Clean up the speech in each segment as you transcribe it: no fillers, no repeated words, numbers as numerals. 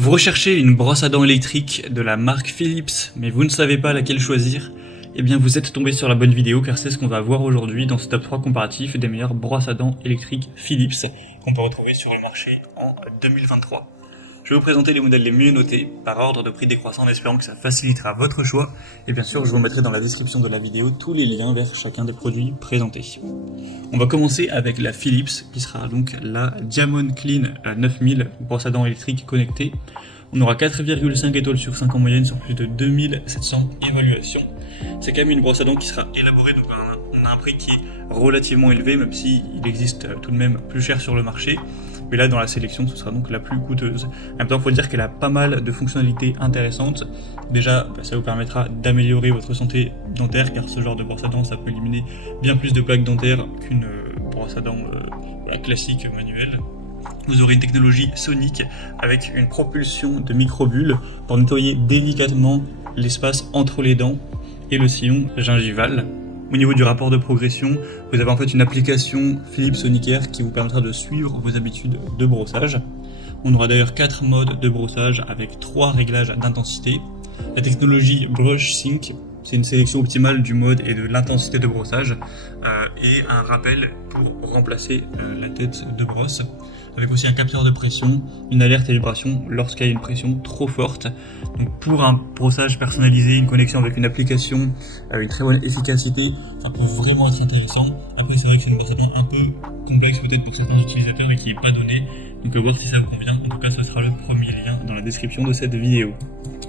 Vous recherchez une brosse à dents électrique de la marque Philips, mais vous ne savez pas laquelle choisir? Eh bien vous êtes tombé sur la bonne vidéo car c'est ce qu'on va voir aujourd'hui dans ce top 3 comparatif des meilleures brosses à dents électriques Philips qu'on peut retrouver sur le marché en 2023. Je vais vous présenter les modèles les mieux notés par ordre de prix décroissant en espérant que ça facilitera votre choix. Et bien sûr, je vous mettrai dans la description de la vidéo tous les liens vers chacun des produits présentés. On va commencer avec la Philips qui sera donc la Diamond Clean 9000 brosse à dents électrique connectée. On aura 4,5 étoiles sur 5 en moyenne sur plus de 2700 évaluations. C'est quand même une brosse à dents qui sera élaborée, donc on a un prix qui est relativement élevé, même s'il existe tout de même plus cher sur le marché. Mais là, dans la sélection, ce sera donc la plus coûteuse. En même temps, il faut dire qu'elle a pas mal de fonctionnalités intéressantes. Déjà, ça vous permettra d'améliorer votre santé dentaire, car ce genre de brosse à dents, ça peut éliminer bien plus de plaques dentaires qu'une brosse à dents classique manuelle. Vous aurez une technologie sonique avec une propulsion de microbulle pour nettoyer délicatement l'espace entre les dents et le sillon gingival. Au niveau du rapport de progression, vous avez en fait une application Philips Sonicare qui vous permettra de suivre vos habitudes de brossage. On aura d'ailleurs 4 modes de brossage avec 3 réglages d'intensité. La technologie Brush Sync, c'est une sélection optimale du mode et de l'intensité de brossage et un rappel pour remplacer la tête de brosse, avec aussi un capteur de pression, une alerte et vibration lorsqu'il y a une pression trop forte. Donc pour un brossage personnalisé, une connexion avec une application, une très bonne efficacité, ça peut vraiment être intéressant. Après c'est vrai que c'est une brosse à dents un peu complexe peut-être pour certains utilisateurs et qui n'est pas donnée, donc voir si ça vous convient. En tout cas ce sera le premier lien dans la description de cette vidéo.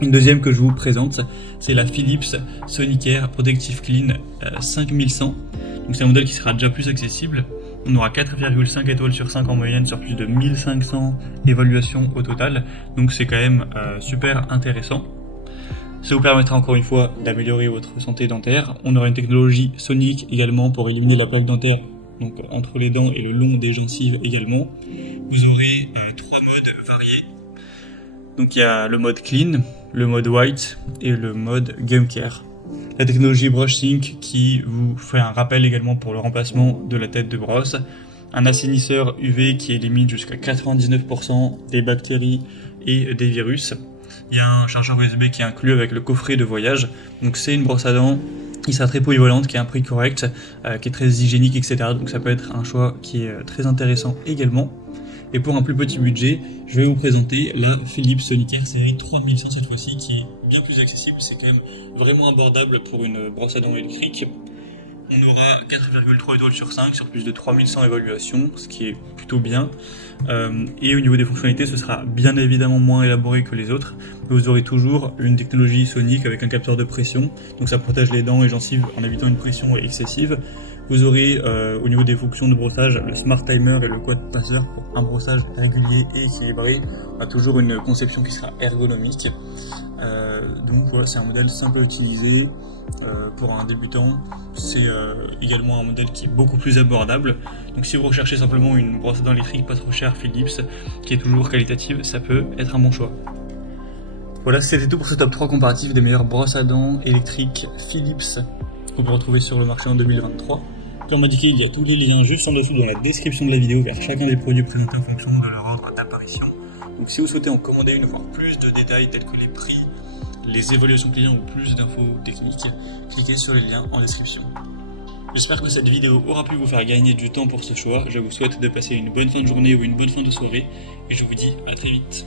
Une deuxième que je vous présente, c'est la Philips Sonicare Protective Clean 5100. Donc c'est un modèle qui sera déjà plus accessible. On aura 4,5 étoiles sur 5 en moyenne sur plus de 1500 évaluations au total. Donc c'est quand même super intéressant. Ça vous permettra encore une fois d'améliorer votre santé dentaire. On aura une technologie sonique également pour éliminer la plaque dentaire, donc entre les dents et le long des gencives également. Vous aurez 3 modes variés. Donc il y a le mode clean, le mode white et le mode gum care. La technologie Brush Sync qui vous fait un rappel également pour le remplacement de la tête de brosse. Un assainisseur UV qui élimine jusqu'à 99% des bactéries et des virus. Il y a un chargeur USB qui est inclus avec le coffret de voyage. Donc c'est une brosse à dents qui sera très polyvalente, qui a un prix correct, qui est très hygiénique, etc. Donc ça peut être un choix qui est très intéressant également. Et pour un plus petit budget, je vais vous présenter la Philips Sonicare série 3100 cette fois-ci, qui est bien plus accessible. C'est quand même vraiment abordable pour une brosse à dents électrique. On aura 4,3 étoiles sur 5 sur plus de 3100 évaluations, ce qui est plutôt bien. Et au niveau des fonctionnalités, ce sera bien évidemment moins élaboré que les autres. Vous aurez toujours une technologie sonique avec un capteur de pression, donc ça protège les dents et gencives en évitant une pression excessive. Vous aurez au niveau des fonctions de brossage le Smart Timer et le Quad Passeur pour un brossage régulier et équilibré. On a toujours une conception qui sera ergonomique. Donc voilà, c'est un modèle simple à utiliser pour un débutant. C'est également un modèle qui est beaucoup plus abordable. Donc si vous recherchez simplement une brosse à dents électrique pas trop chère Philips, qui est toujours qualitative, ça peut être un bon choix. Voilà, c'était tout pour ce top 3 comparatif des meilleures brosses à dents électriques Philips qu'on peut retrouver sur le marché en 2023. Comme indiqué, il y a tous les liens juste en dessous dans la description de la vidéo vers chacun des produits présentés en fonction de leur ordre d'apparition. Donc si vous souhaitez en commander une, voire plus de détails tels que les prix, les évaluations clients ou plus d'infos techniques, cliquez sur les liens en description. J'espère que cette vidéo aura pu vous faire gagner du temps pour ce choix. Je vous souhaite de passer une bonne fin de journée ou une bonne fin de soirée et je vous dis à très vite.